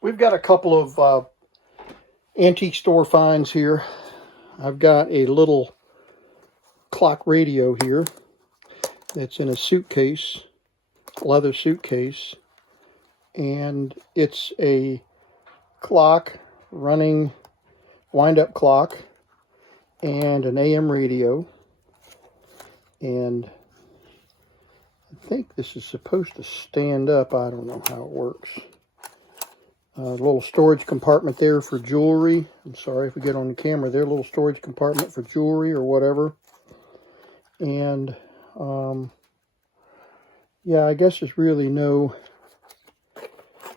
We've got a couple of antique store finds here. I've got a little clock radio here that's in a suitcase, leather suitcase, and it's a clock, running wind-up clock, and an AM radio. And I think this is supposed to stand up. I don't know how it works. A little storage compartment there for jewelry. I'm sorry if we get on the camera there. A little storage compartment for jewelry or whatever. And yeah, I guess there's really no...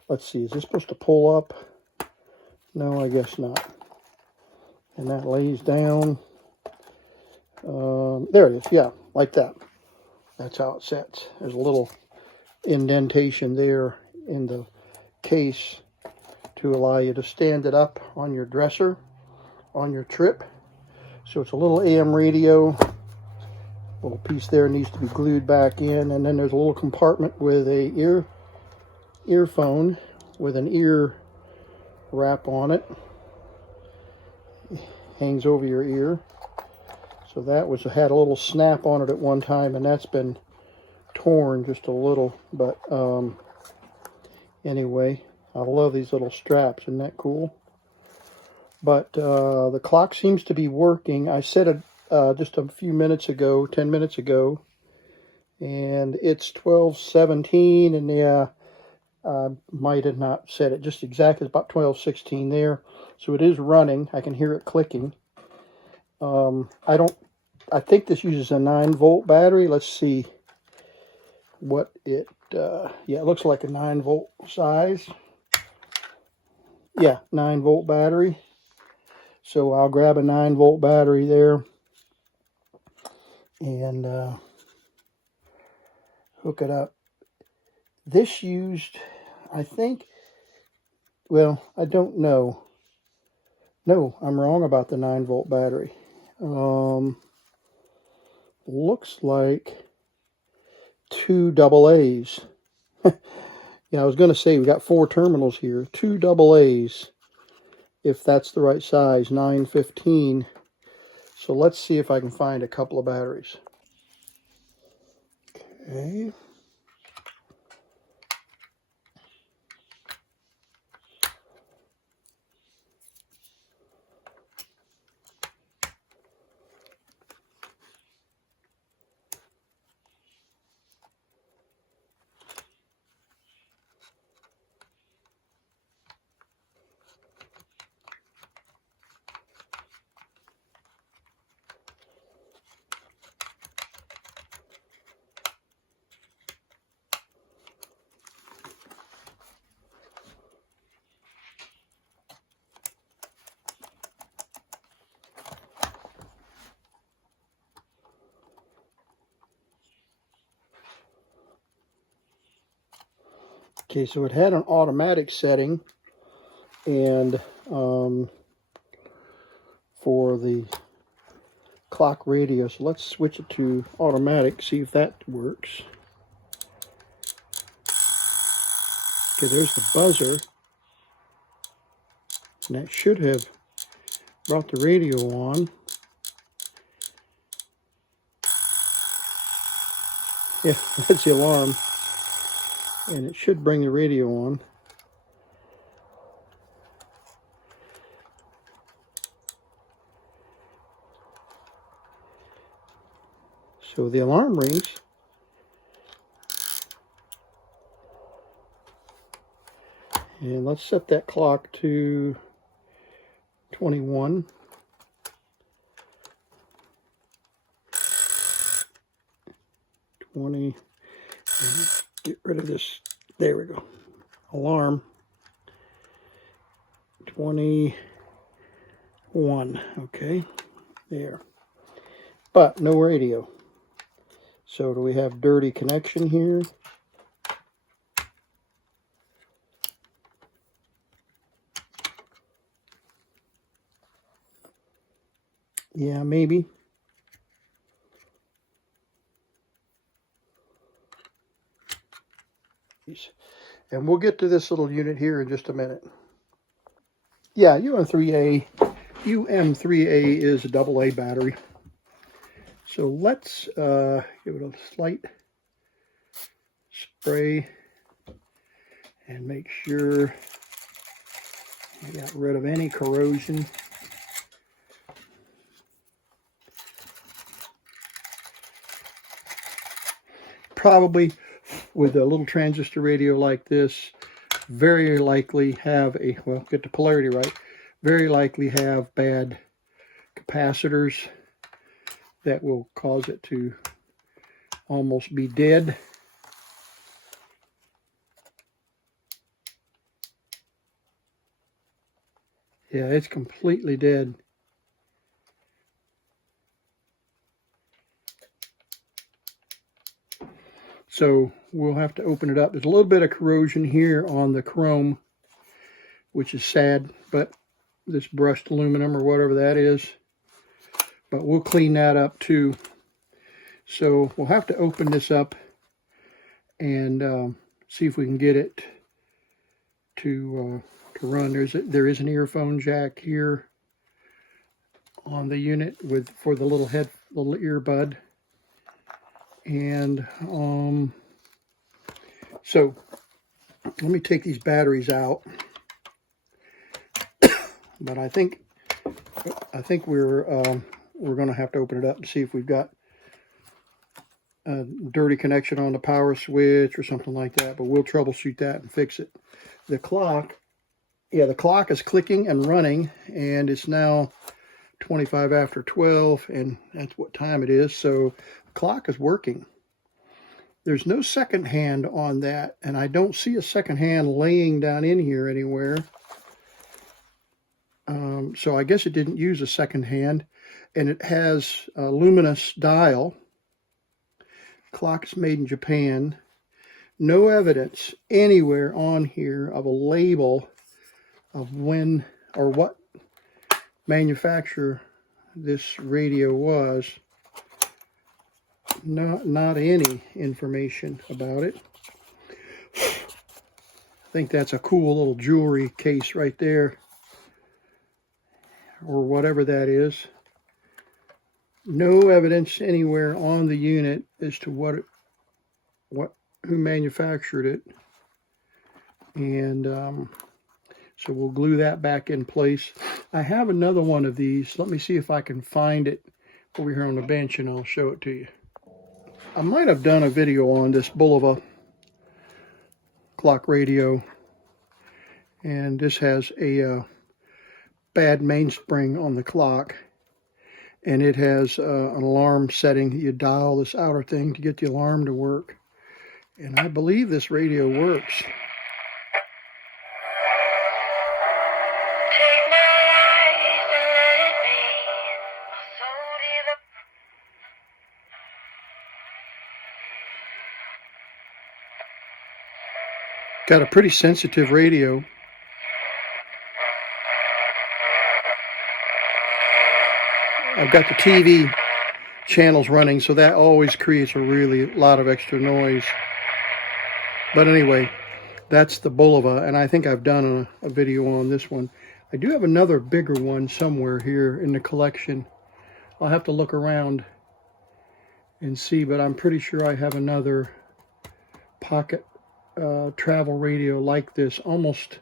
Let's see, is this supposed to pull up? No, I guess not. And that lays down. There it is. Yeah, like that. That's how it sets. There's a little indentation there in the case to allow you to stand it up on your dresser on your trip. So it's a little AM radio. Little piece there needs to be glued back in, and then there's a little compartment with a earphone with an ear wrap on it. Hangs over your ear. So that had a little snap on it at one time, and that's been torn just a little. But anyway, I love these little straps. Isn't that cool? But the clock seems to be working. I set it just a few minutes ago, 10 minutes ago, and it's 12:17, and yeah, I might have not set it just exactly. It's about 12:16 there. So it is running. I can hear it clicking. I think this uses a 9-volt battery. Let's see what it, yeah, it looks like a 9-volt size. Yeah, 9-volt battery. So I'll grab a 9-volt battery there and hook it up. This used, I think, well, I don't know. No, I'm wrong about the 9-volt battery. Looks like 2 AA's. Yeah, I was going to say we got 4 terminals here. 2 AA's, if that's the right size, 915. So let's see if I can find a couple of batteries. Okay. Okay, so it had an automatic setting, and for the clock radio, so let's switch it to automatic, see if that works. Okay, there's the buzzer, and that should have brought the radio on. Yeah, that's the alarm. And it should bring the radio on. So the alarm rings. And let's set that clock to 21. Get rid of this. There we go. Alarm. 21. Okay. There. But no radio. So do we have dirty connection here? Yeah, maybe. And we'll get to this little unit here in just a minute. Yeah, UM3A is a AA battery. So let's give it a slight spray and make sure I got rid of any corrosion. Probably with a little transistor radio like this, very likely have a, well, get the polarity right, very likely have bad capacitors that will cause it to almost be dead. Yeah, it's completely dead. So we'll have to open it up. There's a little bit of corrosion here on the chrome, which is sad, but this brushed aluminum or whatever that is. But we'll clean that up too. So we'll have to open this up and see if we can get it to run. There is an earphone jack here on the unit for the little earbud. And so let me take these batteries out. But I think we're going to have to open it up and see if we've got a dirty connection on the power switch or something like that. But we'll troubleshoot that and fix it. The clock, yeah, the clock is clicking and running, and it's now 25 after 12, and that's what time it is. So the clock is working. There's no second hand on that, and I don't see a second hand laying down in here anywhere. So I guess it didn't use a second hand, and it has a luminous dial. Clock is made in Japan. No evidence anywhere on here of a label of when or what manufacturer this radio was. Not any information about it. I think that's a cool little jewelry case right there, or whatever that is. No evidence anywhere on the unit as to who manufactured it. And so we'll glue that back in place. I have another one of these. Let me see if I can find it over here on the bench, and I'll show it to you. I might have done a video on this Bulova clock radio, and this has a bad mainspring on the clock, and it has an alarm setting. You dial this outer thing to get the alarm to work, and I believe this radio works. Got a pretty sensitive radio. I've got the TV channels running, so that always creates a really lot of extra noise. But anyway, that's the Bulova, and I think I've done a video on this one. I do have another bigger one somewhere here in the collection. I'll have to look around and see, but I'm pretty sure I have another pocket travel radio like this, almost,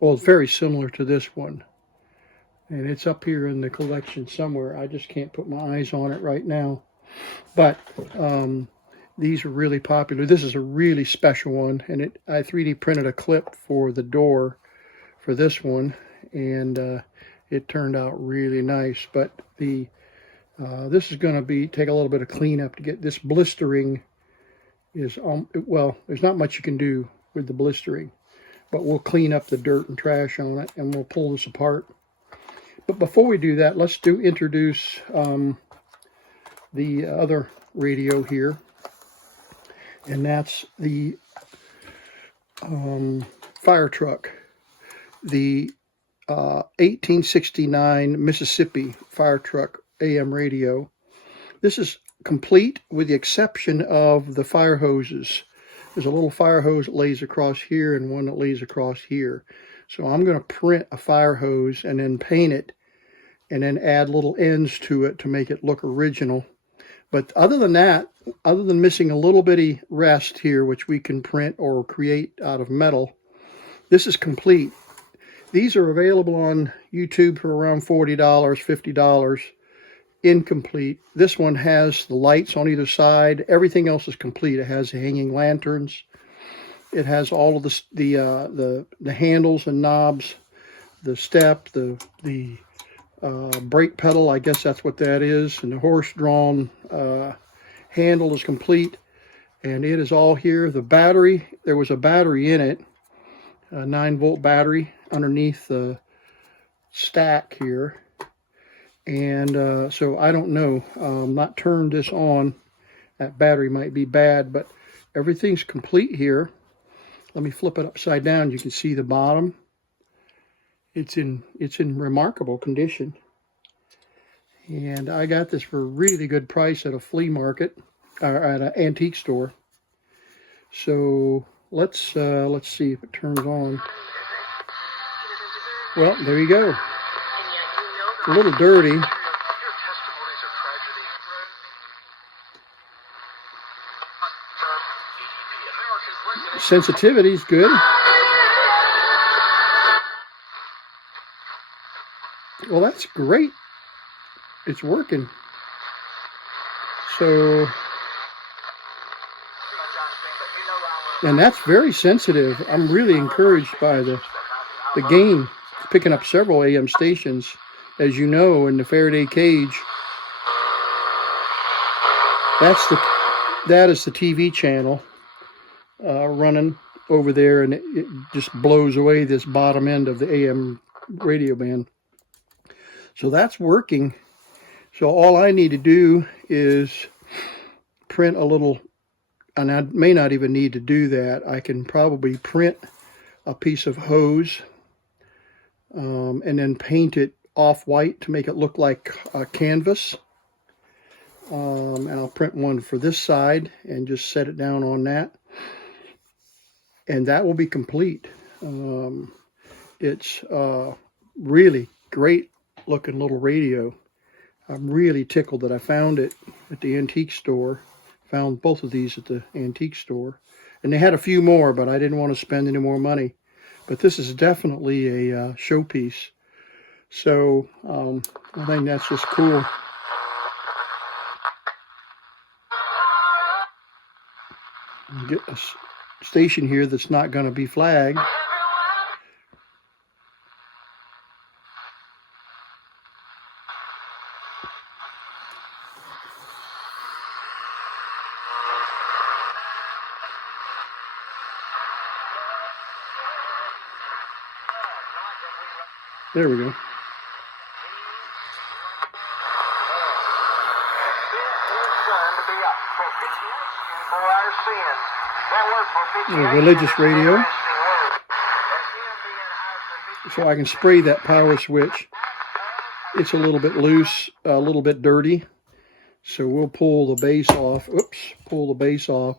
well, it's very similar to this one, and it's up here in the collection somewhere. I just can't put my eyes on it right now, but these are really popular. This is a really special one, and I 3D printed a clip for the door for this one, and it turned out really nice. But this is going to take a little bit of cleanup to get this blistering. Well, there's not much you can do with the blistering, but we'll clean up the dirt and trash on it, and we'll pull this apart. But before we do that, let's introduce the other radio here, and that's the fire truck, the 1869 Mississippi fire truck AM radio. This is complete with the exception of the fire hoses. There's a little fire hose that lays across here and one that lays across here. So I'm going to print a fire hose and then paint it and then add little ends to it to make it look original. But other than that, other than missing a little bitty rest here, which we can print or create out of metal, this is complete. These are available on YouTube for around $40, $50, incomplete. This one has the lights on either side. Everything else is complete. It has the hanging lanterns. It has all of the handles and knobs, the step, the brake pedal, I guess that's what that is, and the horse-drawn handle is complete, and it is all here. The battery, there was a battery in it, a 9-volt battery underneath the stack here, and so I don't know. Not turned this on. That battery might be bad, but everything's complete here. Let me flip it upside down. You can see the bottom. It's in remarkable condition. And I got this for a really good price at a flea market, or at an antique store. So let's see if it turns on. Well, there you go. It's a little dirty. Sensitivity is good. Well, that's great. It's working. So, and that's very sensitive. I'm really encouraged by the gain. It's picking up several AM stations, as you know, in the Faraday cage. That is the TV channel running over there, and it just blows away this bottom end of the AM radio band. So that's working. So all I need to do is print a little, and I may not even need to do that. I can probably print a piece of hose and then paint it off-white to make it look like a canvas. And I'll print one for this side and just set it down on that. And that will be complete. It's really great looking little radio. I'm really tickled that I found it at the antique store. Found both of these at the antique store. And they had a few more, but I didn't want to spend any more money. But this is definitely a showpiece. So I think that's just cool. Get a station here that's not going to be flagged. There we go. Religious radio. So I can spray that power switch. It's a little bit loose, a little bit dirty. So we'll pull the base off. Oops, pull the base off.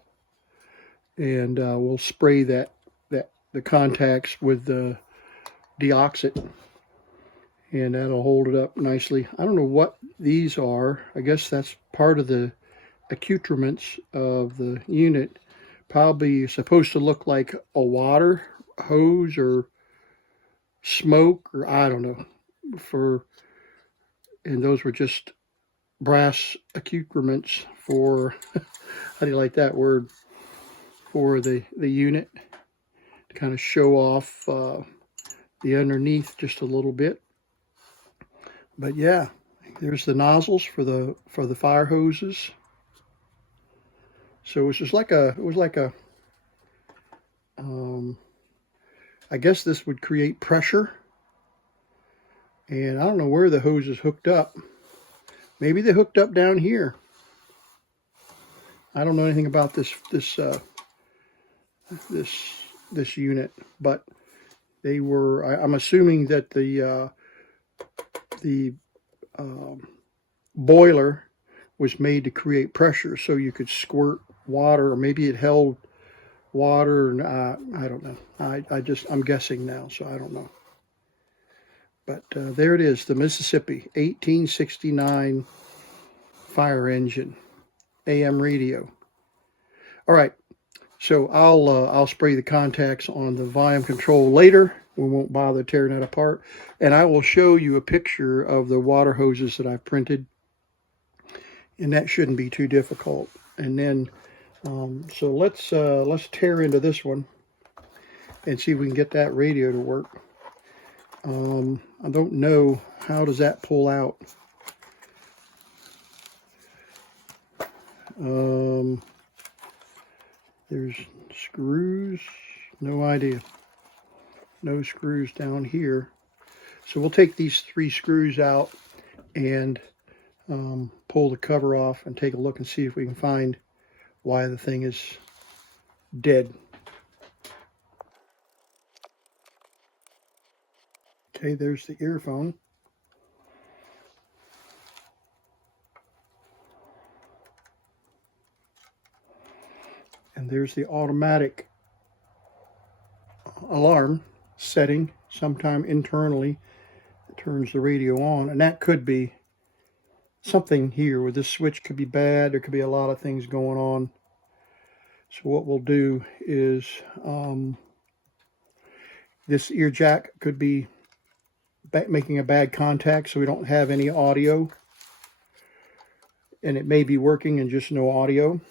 And we'll spray the contacts with the deoxit. And that'll hold it up nicely. I don't know what these are. I guess that's part of the accoutrements of the unit. Probably supposed to look like a water hose or smoke, or I don't know. And those were just brass accoutrements for, how do you like that word, for the unit, to kind of show off the underneath just a little bit. But yeah, there's the nozzles for the fire hoses. So it was like a I guess this would create pressure. And I don't know where the hose is hooked up. Maybe they hooked up down here. I don't know anything about this unit, but they were. I'm assuming that the boiler was made to create pressure, so you could squirt water, or maybe it held water, and I don't know. I'm guessing now, so I don't know. But there it is, the Mississippi 1869 fire engine, AM radio. All right, so I'll spray the contacts on the volume control later. We won't bother tearing that apart, and I will show you a picture of the water hoses that I printed, and that shouldn't be too difficult. And then, so let's tear into this one and see if we can get that radio to work. I don't know, how does that pull out? There's screws, no idea. No screws down here. So we'll take these 3 screws out and pull the cover off and take a look and see if we can find why the thing is dead. Okay, there's the earphone. And there's the automatic alarm setting. Sometime internally it turns the radio on, and that could be something here where this switch could be bad. There could be a lot of things going on. So what we'll do is this ear jack could be making a bad contact, so we don't have any audio, and it may be working and just no audio.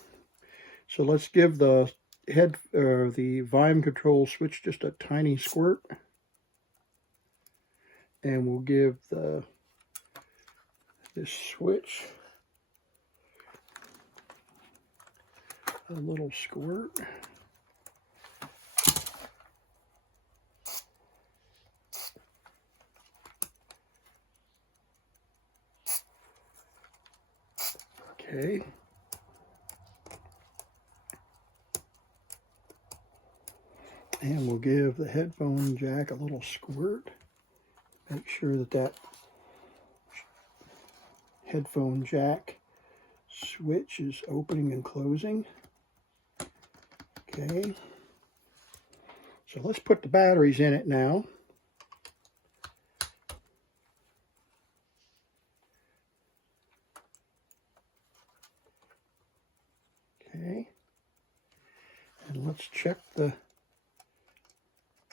So let's give the the volume control switch just a tiny squirt, and we'll give this switch a little squirt. Okay. And we'll give the headphone jack a little squirt. Make sure that headphone jack switch is opening and closing. Okay. So let's put the batteries in it now. Okay. And let's check the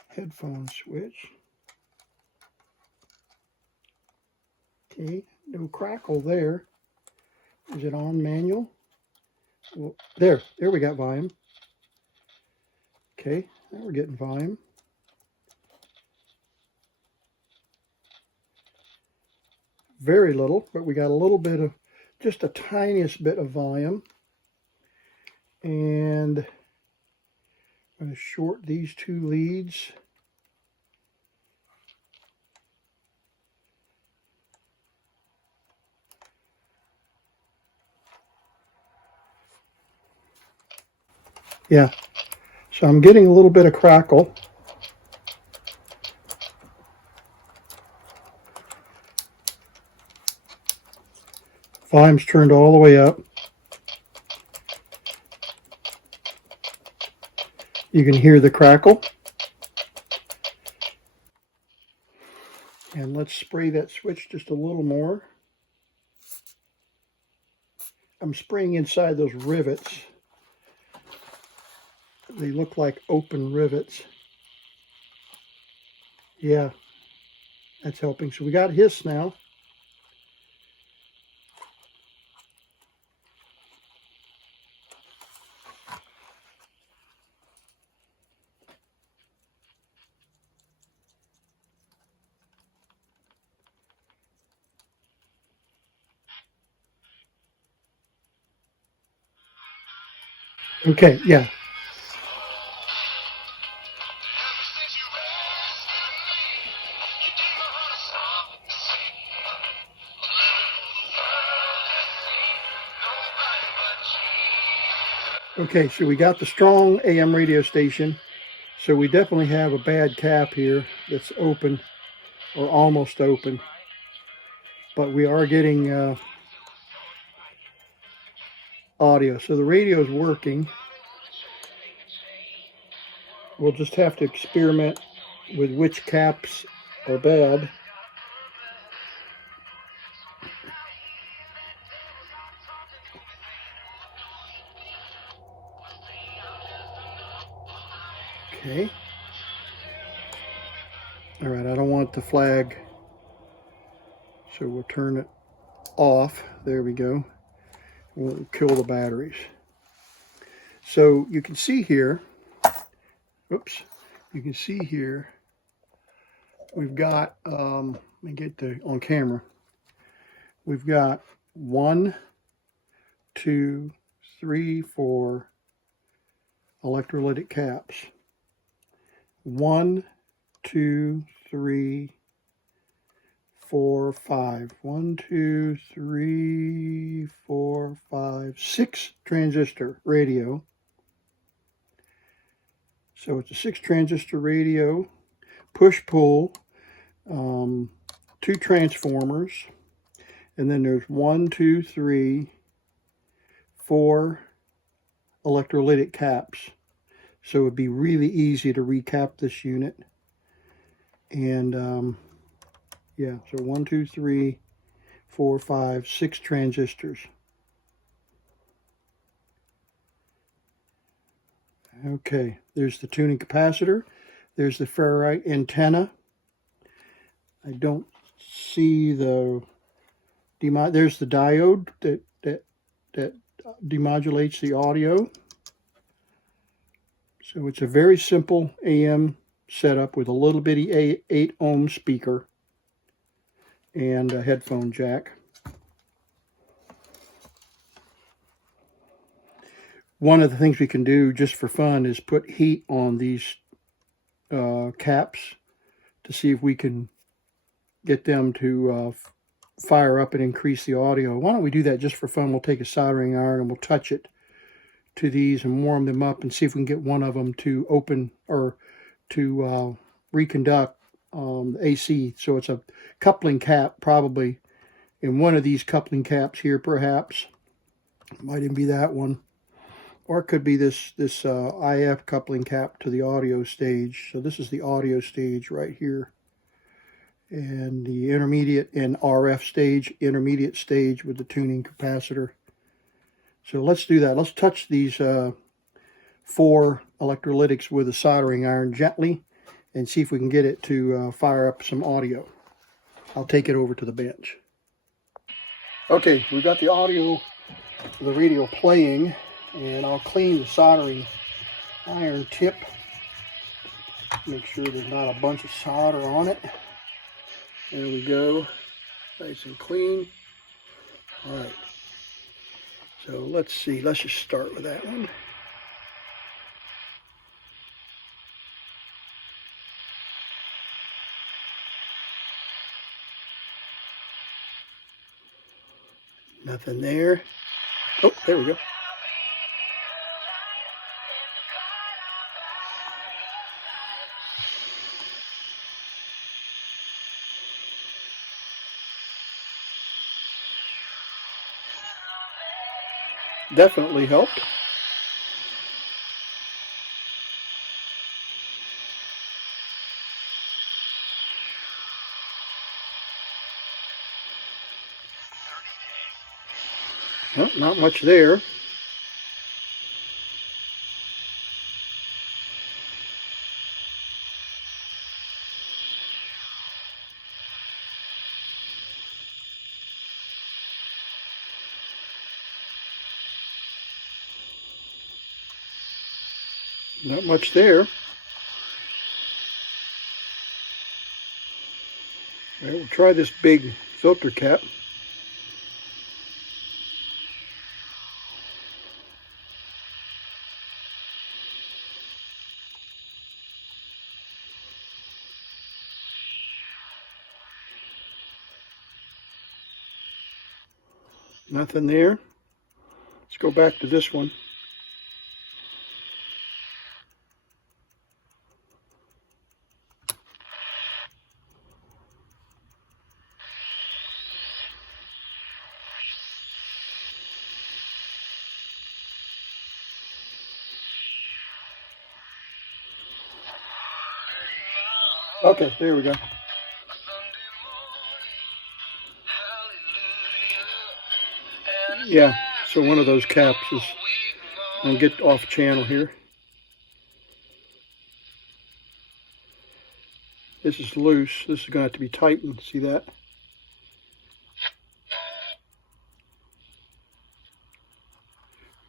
headphone switch. Okay, no crackle there. Is it on manual? Well, there we got volume. Okay, now we're getting volume. Very little, but we got a little bit of, just a tiniest bit of volume. And I'm going to short these 2 leads. Yeah, so I'm getting a little bit of crackle. Volume's turned all the way up. You can hear the crackle. And let's spray that switch just a little more. I'm spraying inside those rivets. They look like open rivets. Yeah, that's helping. So we got hiss now. Okay, yeah. Okay, so we got the strong AM radio station. So we definitely have a bad cap here that's open or almost open. But we are getting audio. So the radio is working. We'll just have to experiment with which caps are bad. Okay. All right, I don't want the flag, so we'll turn it off. There we go. We'll kill the batteries. So you can see here, oops, you can see here, we've got, let me get on camera. We've got 1, 2, 3, 4 electrolytic caps. 1, 2, 3, 4, 5. 1, 2, 3, 4, 5, 6 transistor radio. So it's a 6 transistor radio, push-pull, 2 transformers, and then there's 1, 2, 3, 4 electrolytic caps. So it would be really easy to recap this unit. And yeah, so 1, 2, 3, 4, 5, 6 transistors. Okay, there's the tuning capacitor. There's the ferrite antenna. I don't see the there's the diode that demodulates the audio. So it's a very simple AM setup with a little bitty 8 ohm speaker and a headphone jack. One of the things we can do just for fun is put heat on these caps to see if we can get them to fire up and increase the audio. Why don't we do that just for fun? We'll take a soldering iron and we'll touch it to these and warm them up and see if we can get one of them to open or to reconduct AC. So it's a coupling cap probably in one of these coupling caps here perhaps. It might even be that one. Or it could be this IF coupling cap to the audio stage. So this is the audio stage right here. And the intermediate and RF stage, intermediate stage with the tuning capacitor. So let's do that. Let's touch these 4 electrolytics with a soldering iron gently and see if we can get it to fire up some audio. I'll take it over to the bench. Okay, we've got the audio, the radio playing, and I'll clean the soldering iron tip. Make sure there's not a bunch of solder on it. There we go, nice and clean. All right, so let's see, let's just start with that one. Nothing there. Oh, there we go. Definitely helped. Well, not much there. Not much there. All right, we'll try this big filter cap. Nothing there. Let's go back to this one. Okay, there we go. Yeah, so one of those caps is, I'll get off channel here. This is loose. This is going to have to be tightened. See that?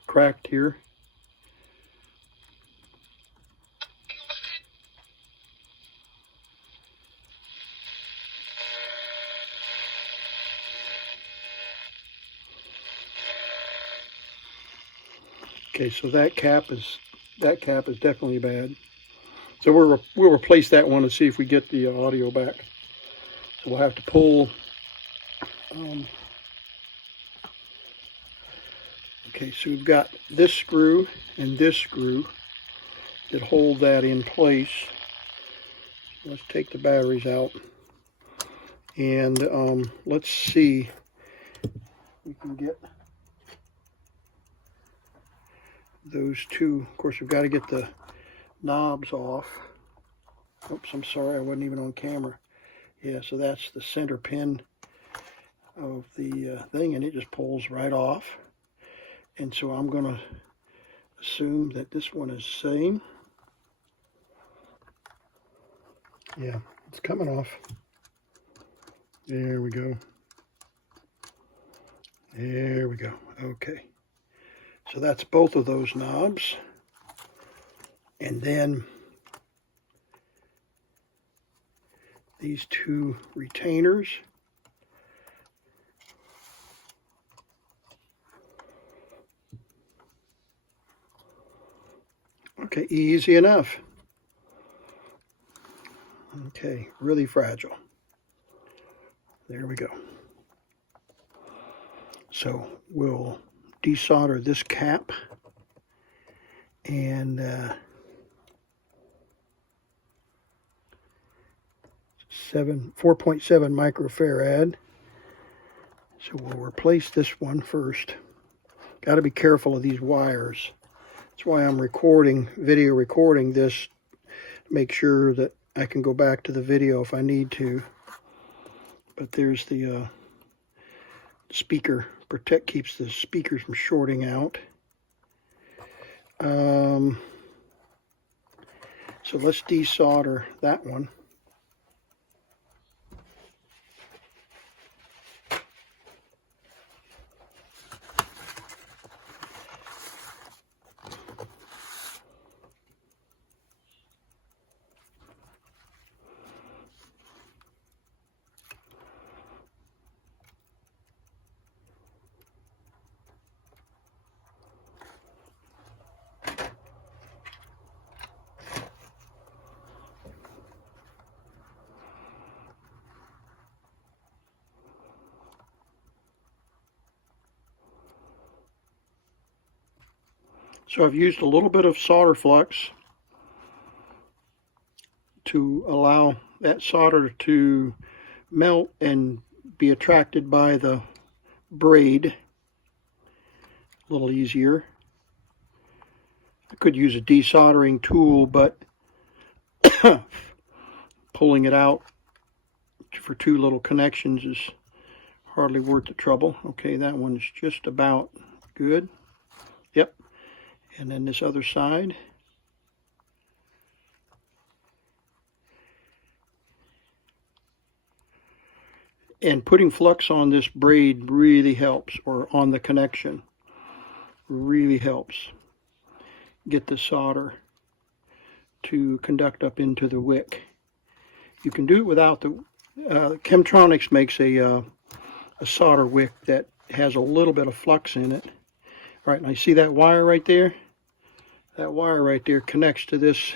Cracked here. Okay, so that cap is definitely bad. So we'll replace that one and see if we get the audio back. So we'll have to pull. Okay, so we've got this screw and this screw that hold that in place. Let's take the batteries out, and let's see if we can get those two. Of course, we've got to get the knobs off. Oops, I'm sorry, I wasn't even on camera. Yeah, so that's the center pin of the thing, and it just pulls right off. And so I'm going to assume that this one is same. Yeah, it's coming off. There we go. There we go. Okay. So that's both of those knobs. And then these two retainers. Okay, easy enough. Okay, really fragile. There we go. So we'll desolder this cap, and 4.7 microfarad. So we'll replace this one first. Got to be careful of these wires. That's why I'm video recording this, to make sure that I can go back to the video if I need to. But there's the speaker keeps the speakers from shorting out. So let's desolder that one. So I've used a little bit of solder flux to allow that solder to melt and be attracted by the braid a little easier. I could use a desoldering tool, but pulling it out for two little connections is hardly worth the trouble. Okay, that one's just about good. Yep. And then this other side. And putting flux on this braid really helps, or on the connection, really helps get the solder to conduct up into the wick. You can do it without the, Chemtronics makes a solder wick that has a little bit of flux in it. All right, and I see that wire right there. That wire right there connects to this.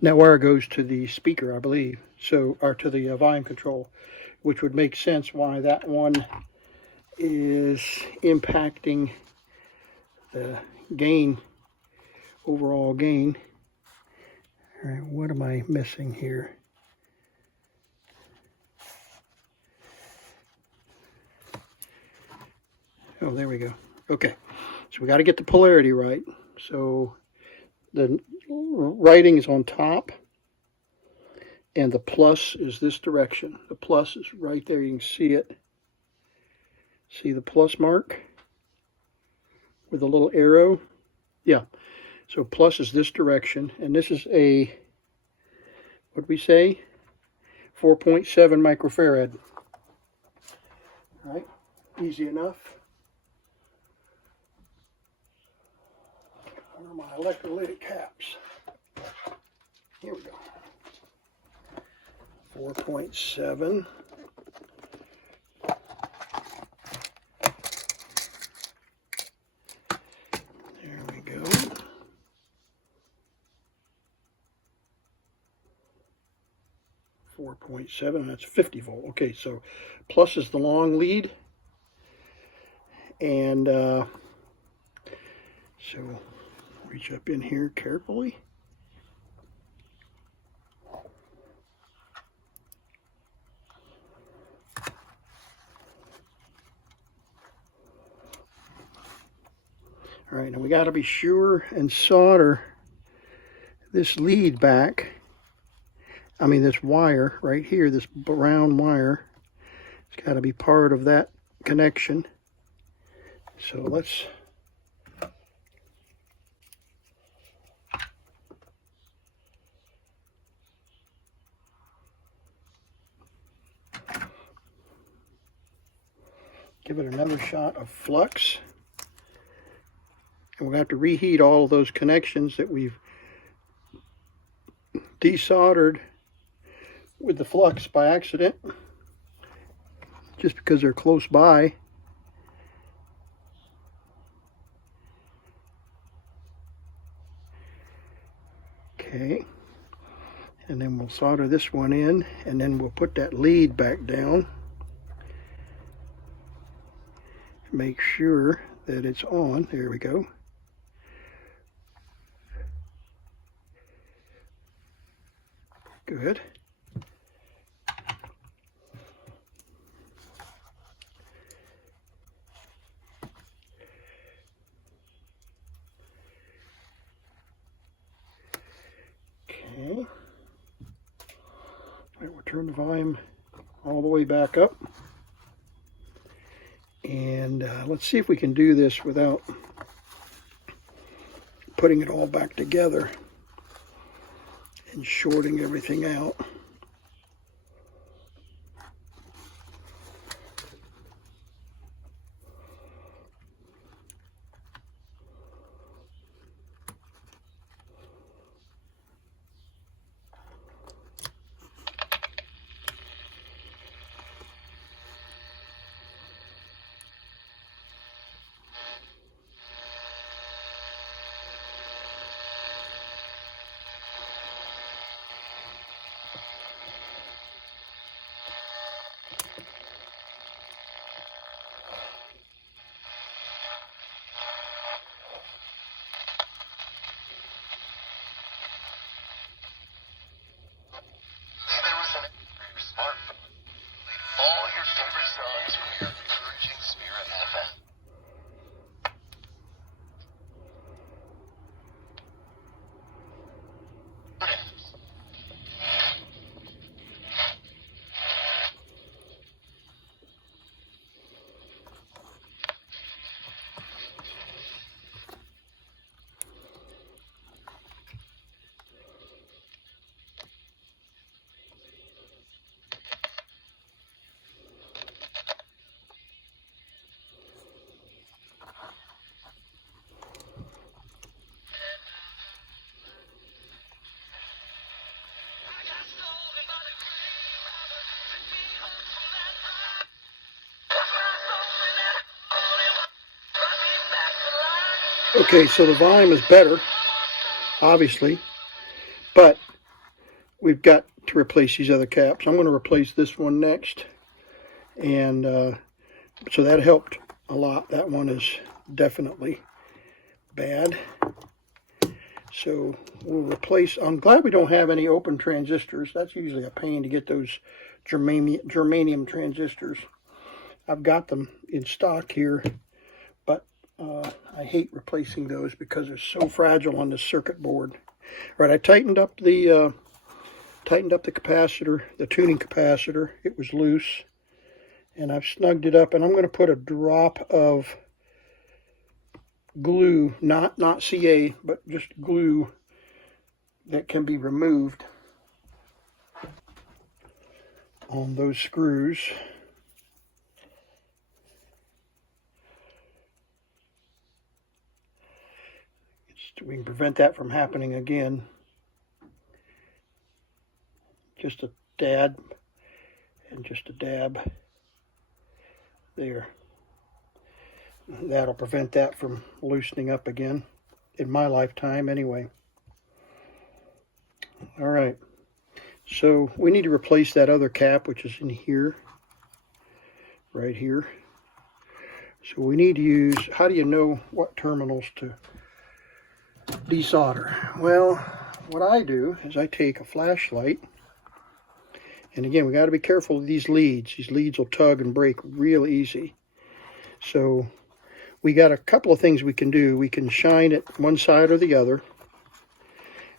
That wire goes to the speaker, I believe, so, or to the volume control, which would make sense why that one is impacting the gain, overall gain. All right, what am I missing here? Oh, there we go. Okay, so we got to get the polarity right. So the writing is on top, and the plus is this direction. The plus is right there. You can see it. See the plus mark with a little arrow? Yeah. So plus is this direction, and this is a, what did we say? 4.7 microfarad. All right, easy enough. Where are my electrolytic caps? Here we go. 4.7. There we go. 4.7, that's 50 volt. Okay, so plus is the long lead. And so reach up in here carefully. All right, now we got to be sure and solder this lead back. I mean, this wire right here, this brown wire, it's got to be part of that connection. So let's give it another shot of flux. And we're going to have to reheat all of those connections that we've desoldered with the flux by accident, just because they're close by. Okay, and then we'll solder this one in, and then we'll put that lead back down. Make sure that it's on. There we go. Good. Okay. All right, we'll turn the volume all the way back up. And let's see if we can do this without putting it all back together and shorting everything out. Okay, so the volume is better, obviously, but we've got to replace these other caps. I'm going to replace this one next, and so that helped a lot. That one is definitely bad. So we'll replace, I'm glad we don't have any open transistors. That's usually a pain to get those germanium transistors. I've got them in stock here, but I hate replacing those because they're so fragile on the circuit board. All right, I tightened up the capacitor, the tuning capacitor. It was loose, and I've snugged it up, and I'm going to put a drop of glue, not CA, but just glue that can be removed on those screws. We can prevent that from happening again. Just a dab and just a dab there. That'll prevent that from loosening up again in my lifetime anyway. All right, so we need to replace that other cap, which is in here, right here. So we need to use, how do you know what terminals to desolder? Well, what I do is I take a flashlight, and again, we got to be careful of these leads. These leads will tug and break real easy. So we got a couple of things we can do. We can shine it one side or the other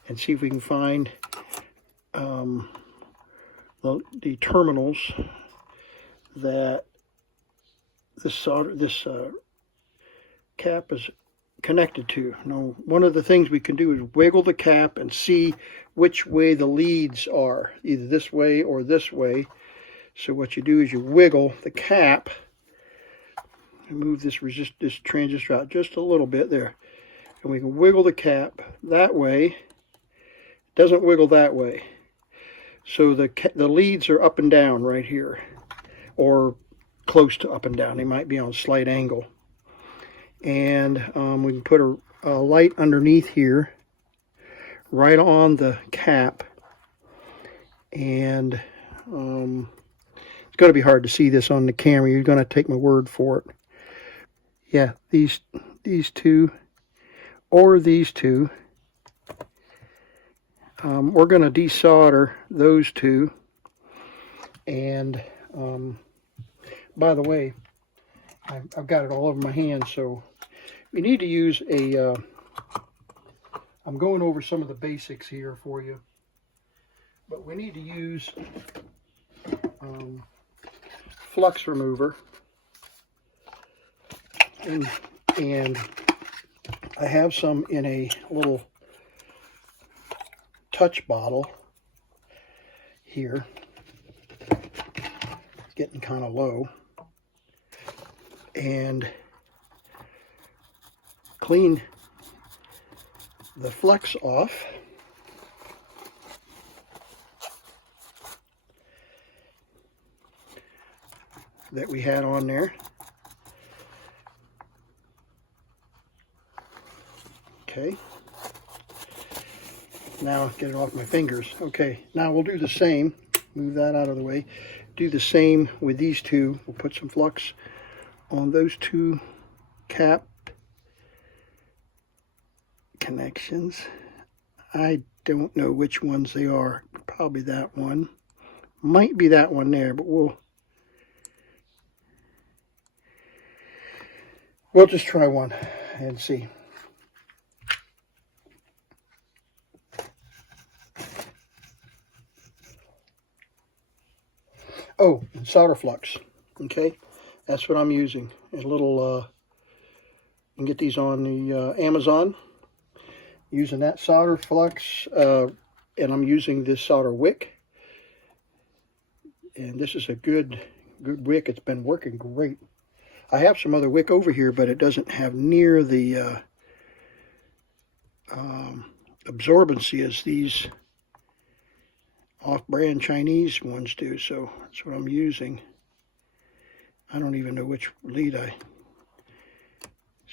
and see if we can find the terminals that this cap is connected to. Now, one of the things we can do is wiggle the cap and see which way the leads are, either this way or this way. So what you do is you wiggle the cap and move this transistor out just a little bit there, and we can wiggle the cap that way. It doesn't wiggle that way, so the leads are up and down right here, or close to up and down. They might be on a slight angle. And we can put a light underneath here, right on the cap. And it's going to be hard to see this on the camera. You're going to take my word for it. Yeah, these two, or these two. We're going to desolder those two. And by the way, I've got it all over my hands, so we need to use a, I'm going over some of the basics here for you, but we need to use flux remover, and I have some in a little touch bottle here. It's getting kind of low. And clean the flux off. That we had on there. Okay. Now get it off my fingers. Okay, now we'll do the same. Move that out of the way. Do the same with these two. We'll put some flux on those two cap connections. I don't know which ones they are. Probably that one. Might be that one there, but we'll just try one and see. Oh, solder flux. Okay, that's what I'm using. A little, you can get these on the Amazon. Using that solder flux, and I'm using this solder wick. And this is a good wick. It's been working great. I have some other wick over here, but it doesn't have near the absorbency as these off-brand Chinese ones do, so that's what I'm using. I don't even know which lead is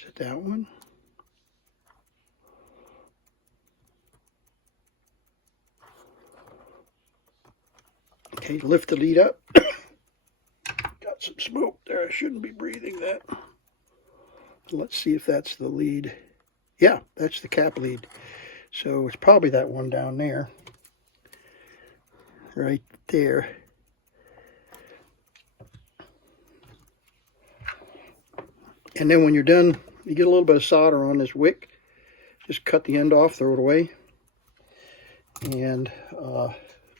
it that one? Okay, lift the lead up. Got some smoke there. I shouldn't be breathing that. Let's see if that's the lead. Yeah, that's the cap lead. So it's probably that one down there. Right there. And then when you're done you get a little bit of solder on this wick, just cut the end off, throw it away, and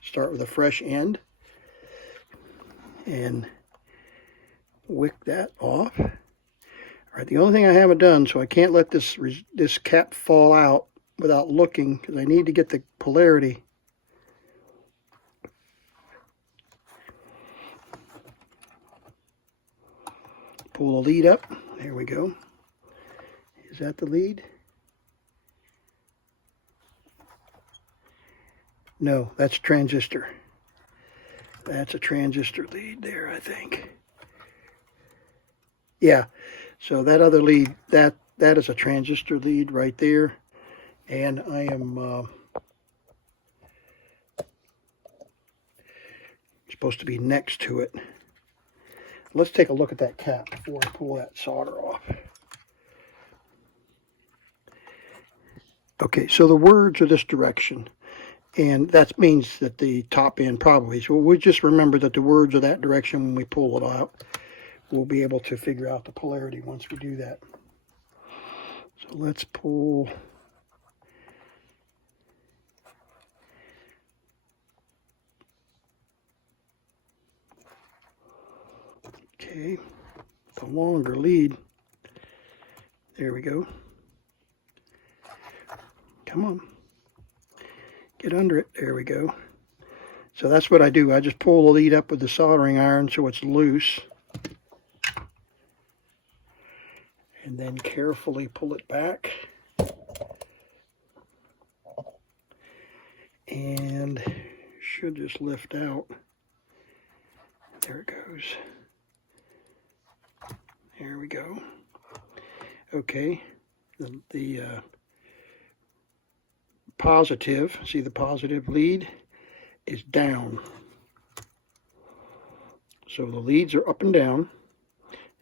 start with a fresh end and wick that off. All right, the only thing I haven't done, so I can't let this cap fall out without looking, because I need to get the polarity. Pull the lead up. There we go. Is that the lead? No, that's transistor. That's a transistor lead there, I think. Yeah, so that other lead, that is a transistor lead right there. And I am supposed to be next to it. Let's take a look at that cap before I pull that solder off. Okay, so the words are this direction, and that means that the top end probably. So we just remember that the words are that direction when we pull it out. We'll be able to figure out the polarity once we do that. So let's pull. Okay, the longer lead. There we go. Come on. Get under it. There we go. So that's what I do. I just pull the lead up with the soldering iron so it's loose. And then carefully pull it back. And should just lift out. There it goes. There we go. Okay. The positive, see the positive lead is down. So the leads are up and down.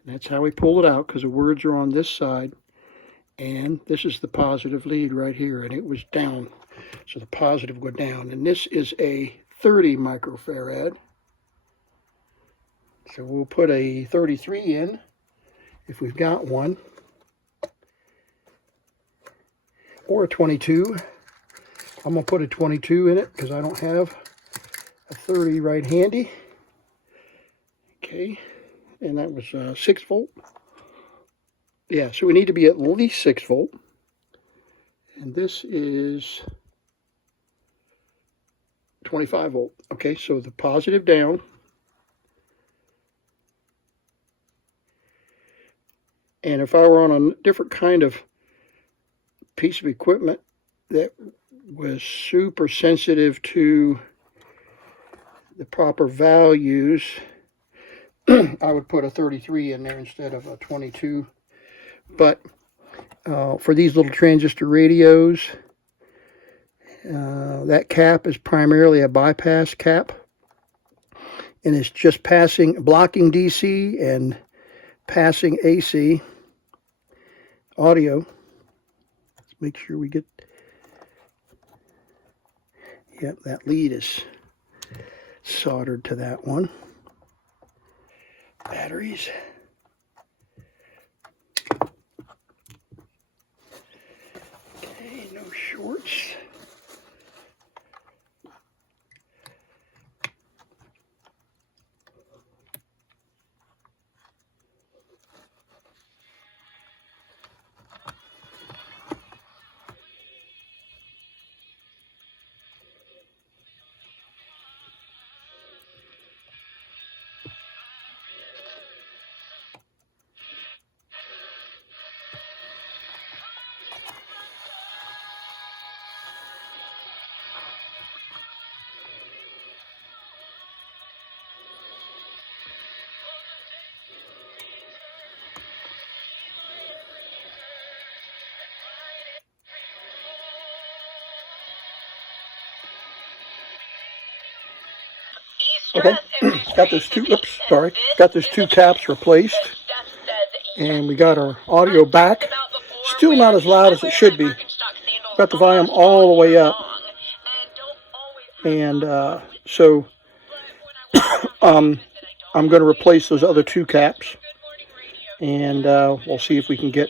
And that's how we pull it out, because the words are on this side. And this is the positive lead right here, and it was down. So the positive go down. And this is a 30 microfarad. So we'll put a 33 in, if we've got one. Or a 22. I'm going to put a 22 in it because I don't have a 30 right handy. Okay, and that was 6 volt. Yeah, so we need to be at least 6 volt. And this is 25 volt. Okay, so the positive down. And if I were on a different kind of piece of equipment that was super sensitive to the proper values, I would put a 33 in there instead of a 22. But for these little transistor radios, that cap is primarily a bypass cap, and it's just blocking DC and passing AC audio. Let's make sure we get. Yep, that lead is soldered to that one. Batteries. Okay, no shorts. Okay, got those two, got those two caps replaced, and we got our audio back. Still not as loud as it should be. Got the volume all the way up, and so I'm going to replace those other two caps, and we'll see if we can get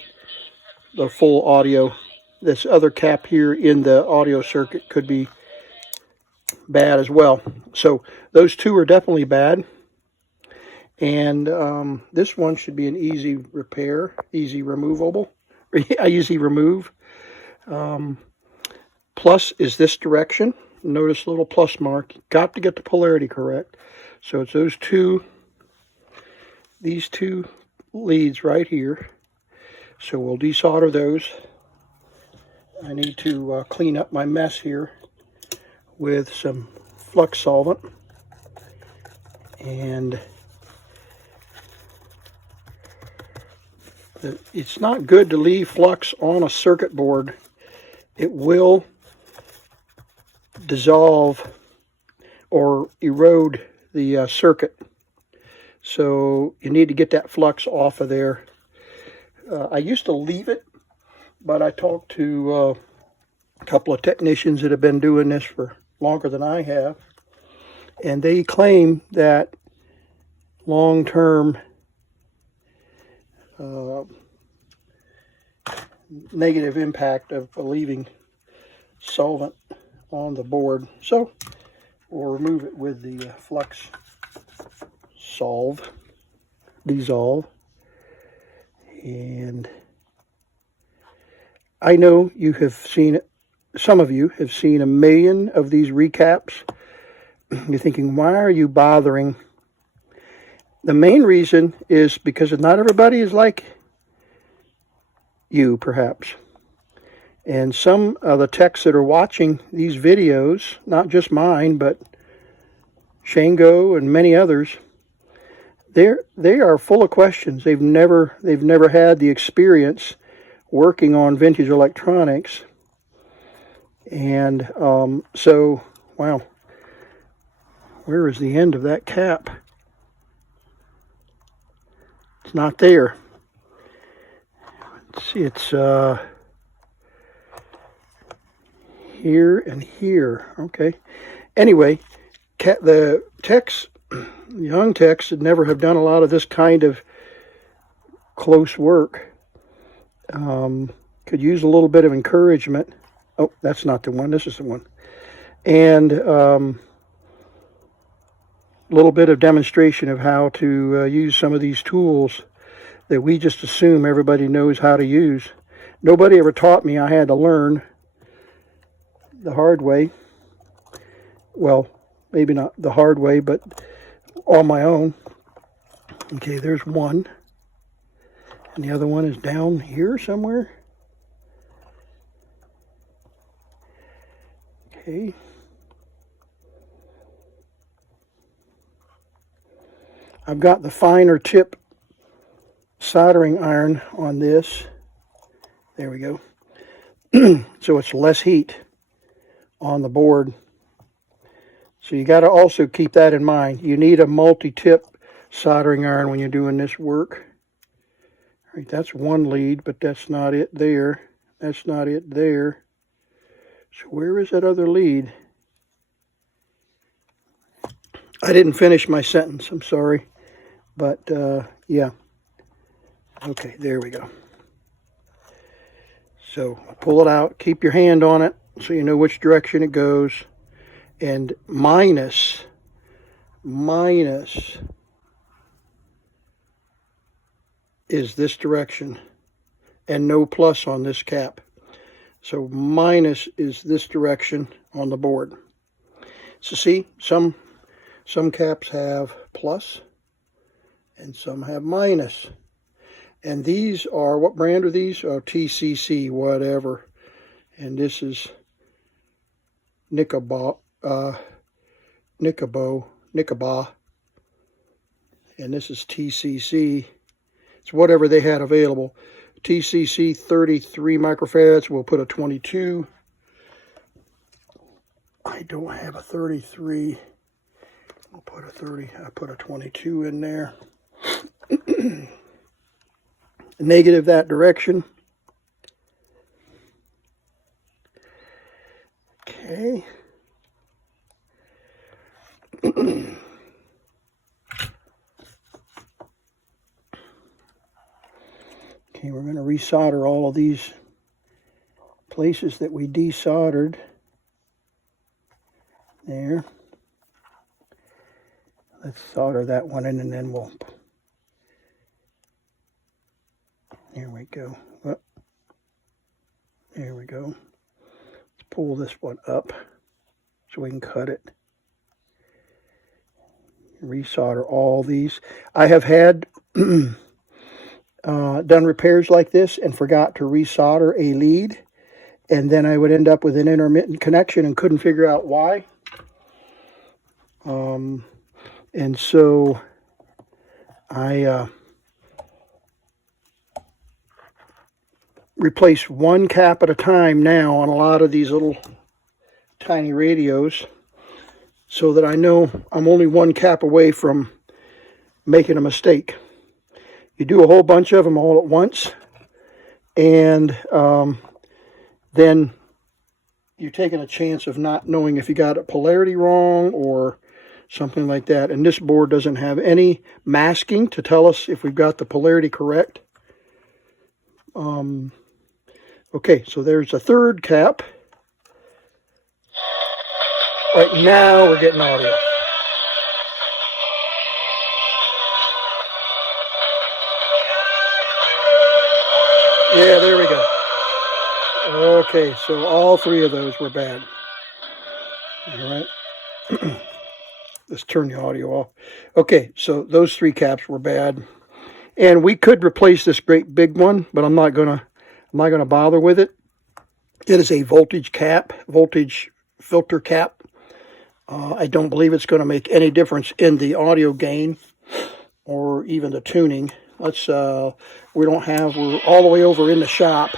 the full audio. This other cap here in the audio circuit could be bad as well. So those two are definitely bad. And this one should be an easy repair, easy removable, easy remove. Plus is this direction. Notice the little plus mark. Got to get the polarity correct. So it's those two, these two leads right here. So we'll desolder those. I need to clean up my mess here with some flux solvent. And it's not good to leave flux on a circuit board. It will dissolve or erode the circuit. So you need to get that flux off of there. I used to leave it, but I talked to a couple of technicians that have been doing this for longer than I have, and they claim that long-term negative impact of leaving solvent on the board. So we'll remove it with the flux dissolve. And I know you have seen it, some of you have seen a million of these recaps. You're thinking, why are you bothering? The main reason is because not everybody is like you, perhaps. And some of the techs that are watching these videos, not just mine, but Shango and many others, they are full of questions. They've never had the experience working on vintage electronics. And so, wow, where is the end of that cap? It's not there. Let's see, it's here and here. Okay. Anyway, the techs, young techs that never have done a lot of this kind of close work could use a little bit of encouragement. Oh, that's not the one. This is the one. And a little bit of demonstration of how to use some of these tools that we just assume everybody knows how to use. Nobody ever taught me. I had to learn the hard way. Well, maybe not the hard way, but on my own. Okay, there's one. And the other one is down here somewhere. Okay. I've got the finer tip soldering iron on this. There we go. So it's less heat on the board. So you got to also keep that in mind. You need a multi-tip soldering iron when you're doing this work. All right, that's one lead, but that's not it there. That's not it there. So where is that other lead? I didn't finish my sentence, I'm sorry. But yeah. Okay, there we go. So pull it out, keep your hand on it so you know which direction it goes. And minus is this direction, and no plus on this cap. So minus is this direction on the board. So see, some caps have plus and some have minus. And these are, what brand are these? Oh, TCC, whatever. And this is Nicoba. And this is TCC. It's whatever they had available. TCC 33 microfarads. We'll put a 22. I don't have a 33. I'll put a 30. I put a 22 in there. Negative that direction. Okay. Okay, we're going to resolder all of these places that we desoldered. There. Let's solder that one in, and then we'll... There we go. Oh, there we go. Let's pull this one up so we can cut it. Resolder all these. I have had done repairs like this and forgot to resolder a lead, and then I would end up with an intermittent connection and couldn't figure out why. And so I replace one cap at a time now on a lot of these little tiny radios, so that I know I'm only one cap away from making a mistake. You do a whole bunch of them all at once, and then you're taking a chance of not knowing if you got a polarity wrong or something like that. And this board doesn't have any masking to tell us if we've got the polarity correct. Okay, so there's a third cap. Right now we're getting audio. Yeah, there we go. Okay, so all three of those were bad. All right. Let's turn the audio off. Okay, so those three caps were bad. And we could replace this great big one, but I'm not gonna bother with it. It is a voltage filter cap. I don't believe it's going to make any difference in the audio gain or even the tuning. We're all the way over in the shop.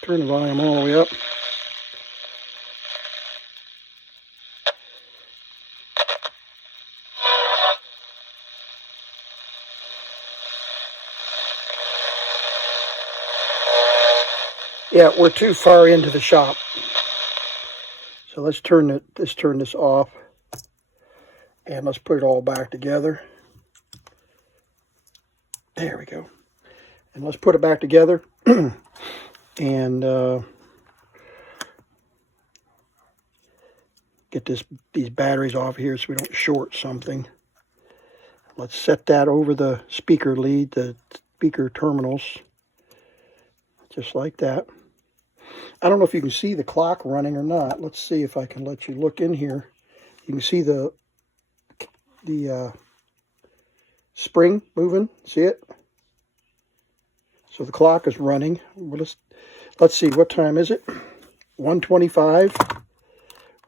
Turn the volume all the way up. Yeah, we're too far into the shop. So let's turn this off, and let's put it all back together. There we go. And let's put it back together. And get these batteries off here so we don't short something. Let's set that over the speaker lead, the speaker terminals, just like that. I don't know if you can see the clock running or not. Let's see if I can let you look in here. You can see the spring moving. See it? So the clock is running. Well, let's see, what time is it? 1:25.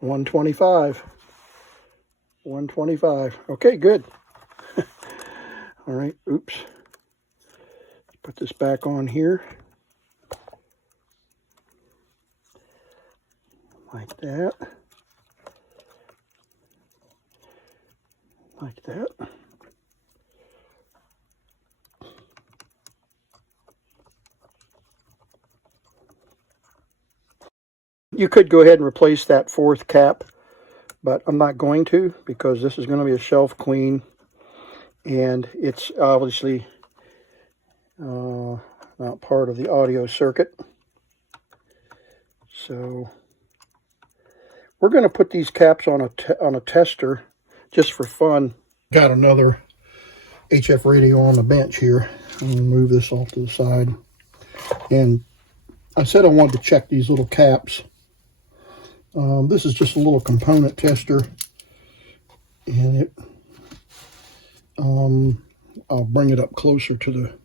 1:25. 1:25. Okay, good. All right, oops. Let's put this back on here. Like that. Like that. You could go ahead and replace that fourth cap, but I'm not going to, because this is going to be a shelf queen, and it's obviously not part of the audio circuit. So we're going to put these caps on a tester just for fun. Got another HF radio on the bench here. I'm going to move this off to the side. And I said I wanted to check these little caps. This is just a little component tester, and it I'll bring it up closer to the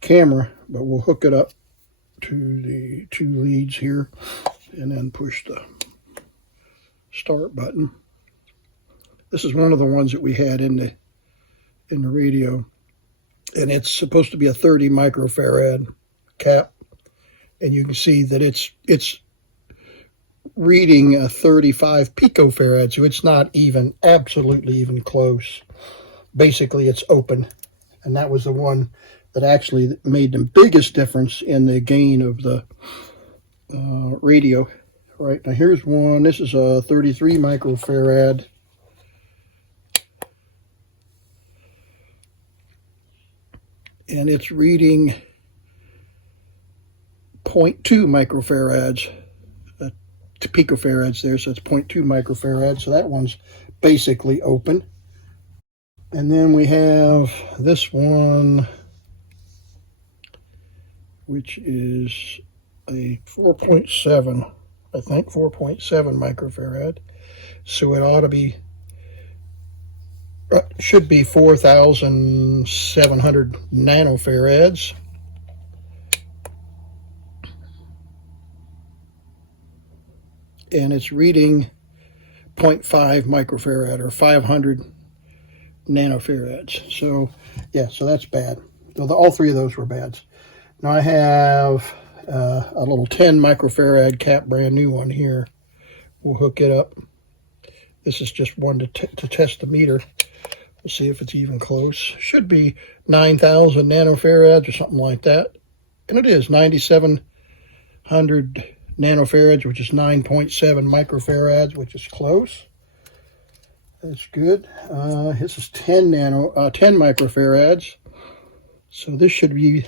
camera, but we'll hook it up to the two leads here and then push the start button. This is one of the ones that we had in the radio, and it's supposed to be a 30 microfarad cap, and you can see that it's reading a 35 picofarad, so it's not even absolutely even close. Basically, it's open, and that was the one that actually made the biggest difference in the gain of the radio. All right, now here's one. This is a 33 microfarad. And it's reading 0.2 microfarads to picofarads there, so it's 0.2 microfarads. So that one's basically open. And then we have this one, which is a 4.7, I think 4.7 microfarad. So it ought to be, should be 4,700 nanofarads. And it's reading 0.5 microfarad or 500 nanofarads. So yeah, so that's bad. So all three of those were bad. Now I have a little 10 microfarad cap, brand new one here. We'll hook it up. This is just one to test the meter. We'll see if it's even close. Should be 9,000 nanofarads or something like that. And it is 9,700 nanofarads, which is 9.7 microfarads, which is close. That's good. This is 10 microfarads. So this should be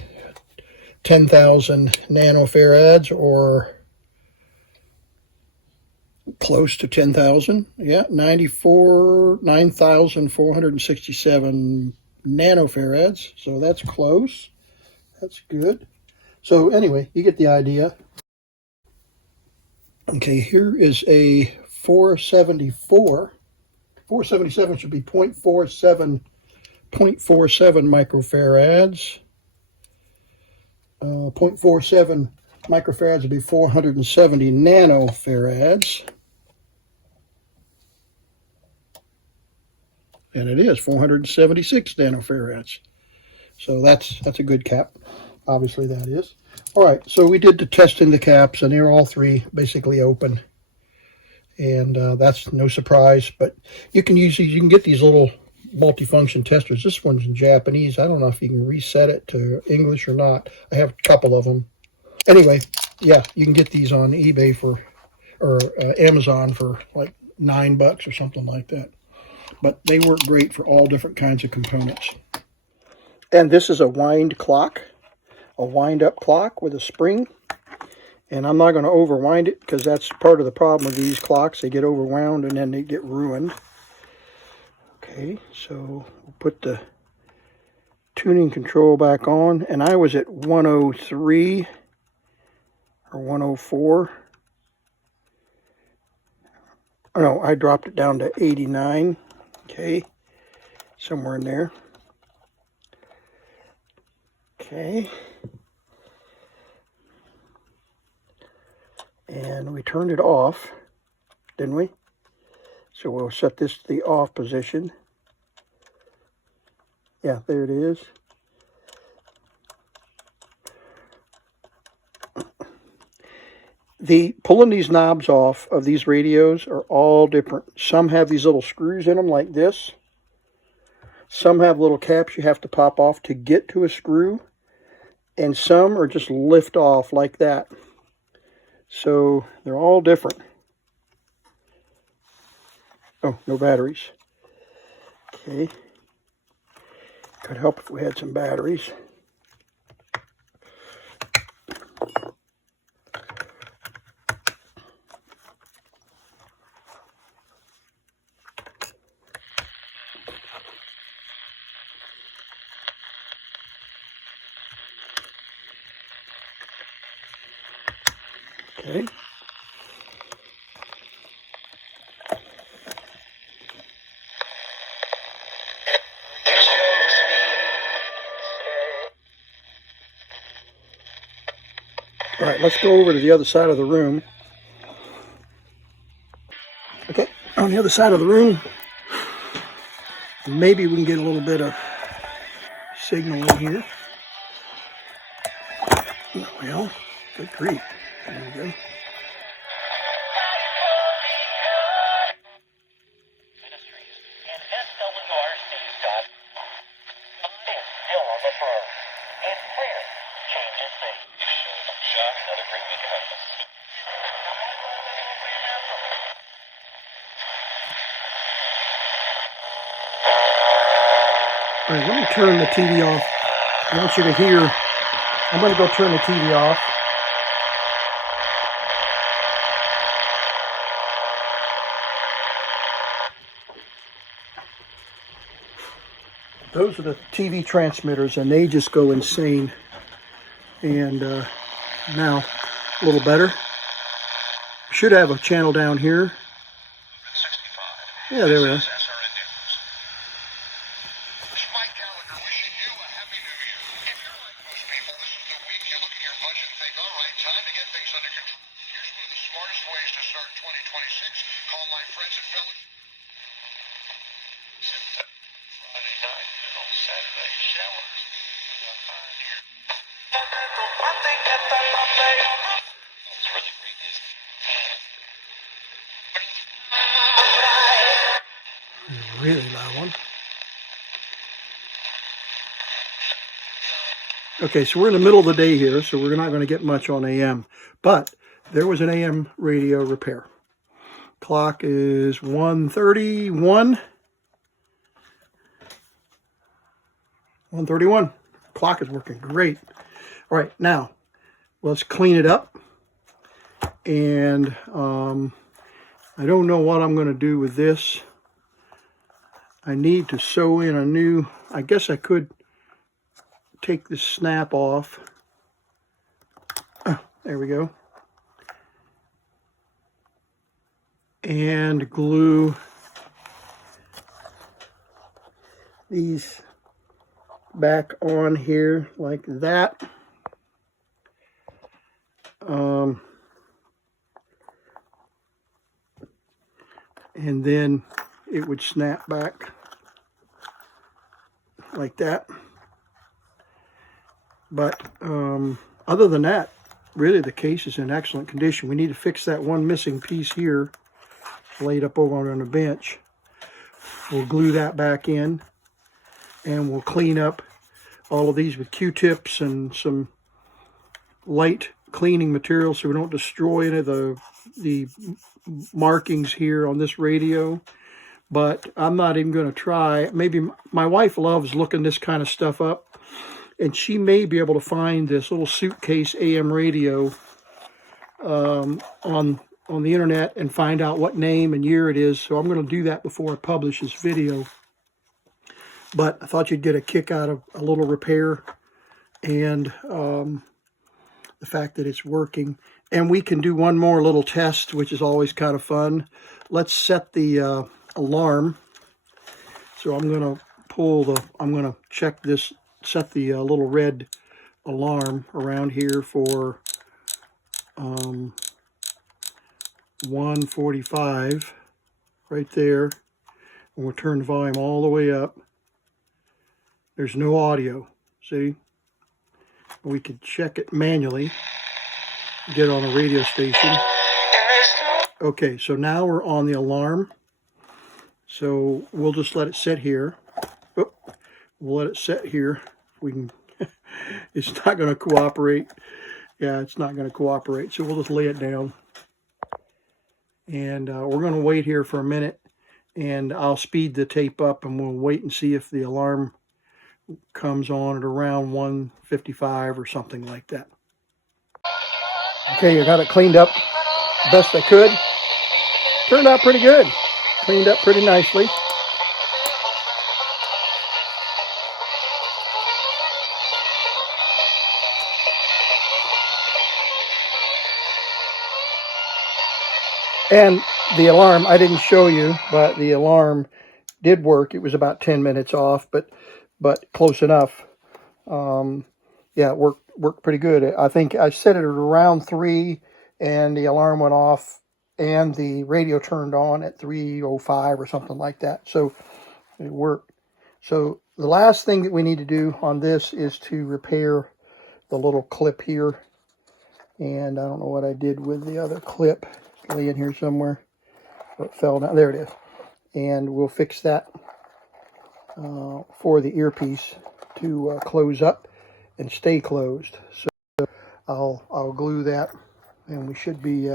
10,000 nanofarads, or close to 10,000. Yeah, 9,467 nanofarads. So that's close. That's good. So anyway, you get the idea. Okay, here is a 474. 477 should be 0.47 microfarads. 0.47 microfarads would be 470 nanofarads. And it is 476 nanofarads. So that's a good cap. Obviously that is. All right, so we did the testing the caps, and they're all three basically open. And that's no surprise, but you can use these. You can get these little multifunction testers. This one's in Japanese. I don't know if you can reset it to English or not. I have a couple of them. Anyway, yeah, you can get these on eBay or Amazon for like $9 or something like that. But they work great for all different kinds of components. And this is a wind clock, a wind-up clock with a spring. And I'm not going to overwind it, because that's part of the problem with these clocks. They get overwound and then they get ruined. Okay, so we'll put the tuning control back on. And I was at 103 or 104. Oh no, I dropped it down to 89. Okay, somewhere in there. Okay. And we turned it off, didn't we? So we'll set this to the off position. Yeah, there it is. Pulling these knobs off of these radios are all different. Some have these little screws in them like this. Some have little caps you have to pop off to get to a screw. And some are just lift off like that. So they're all different. Oh, no batteries. Okay. Could help if we had some batteries. Okay. All right, let's go over to the other side of the room. Okay, on the other side of the room, maybe we can get a little bit of signal in here. Well, good grief. There we go. All right, let me turn the TV off. I want you to hear. I'm going to go turn the TV off. Those are the TV transmitters, and they just go insane. And now, a little better. Should have a channel down here. Yeah, there we are. Really loud one. Okay, so we're in the middle of the day here, so we're not going to get much on AM. But there was an AM radio repair. Clock is 1:31. 1:31. Clock is working great. All right, now let's clean it up. And I don't know what I'm going to do with this. I need to sew in a new, I guess I could take the snap off. There we go. And glue these back on here like that. And then it would snap back like that. But other than that, really the case is in excellent condition. We need to fix that one missing piece here, laid up over on the bench. We'll glue that back in, and we'll clean up all of these with Q-tips and some light cleaning material so we don't destroy any of the markings here on this radio. But I'm not even going to try. Maybe my wife loves looking this kind of stuff up, and she may be able to find this little Suitcase AM radio on the internet and find out what name and year it is. So I'm going to do that before I publish this video. But I thought you'd get a kick out of a little repair and the fact that it's working. And we can do one more little test, which is always kind of fun. Let's set the alarm. So I'm going to check this, set the little red alarm around here for 1:45 right there. And we'll turn the volume all the way up. There's no audio, see? We could check it manually, get on a radio station. Okay, so now we're on the alarm. So we'll just let it sit here. Oh, we'll let it sit here. We can. It's not going to cooperate. Yeah, it's not going to cooperate. So we'll just lay it down. And we're going to wait here for a minute. And I'll speed the tape up, and we'll wait and see if the alarm comes on at around 1:55 or something like that. Okay, I got it cleaned up best I could. Turned out pretty good. Cleaned up pretty nicely. And the alarm, I didn't show you, but the alarm did work. It was about 10 minutes off, but close enough. Yeah, it worked pretty good. I think I set it at around 3, and the alarm went off, and the radio turned on at 3:05 or something like that. So it worked. So the last thing that we need to do on this is to repair the little clip here. And I don't know what I did with the other clip. It's laying here somewhere. Oh, it fell down. There it is. And we'll fix that for the earpiece to close up and stay closed. So I'll glue that, and we should be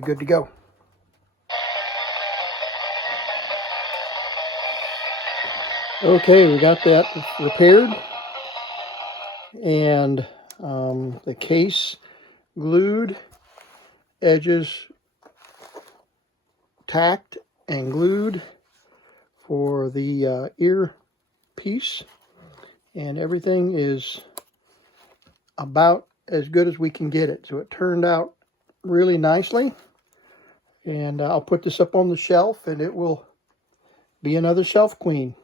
good to go. Okay, we got that repaired, and the case glued, edges tacked and glued for the ear piece, and everything is about as good as we can get it. So it turned out really nicely, and I'll put this up on the shelf, and it will be another shelf queen.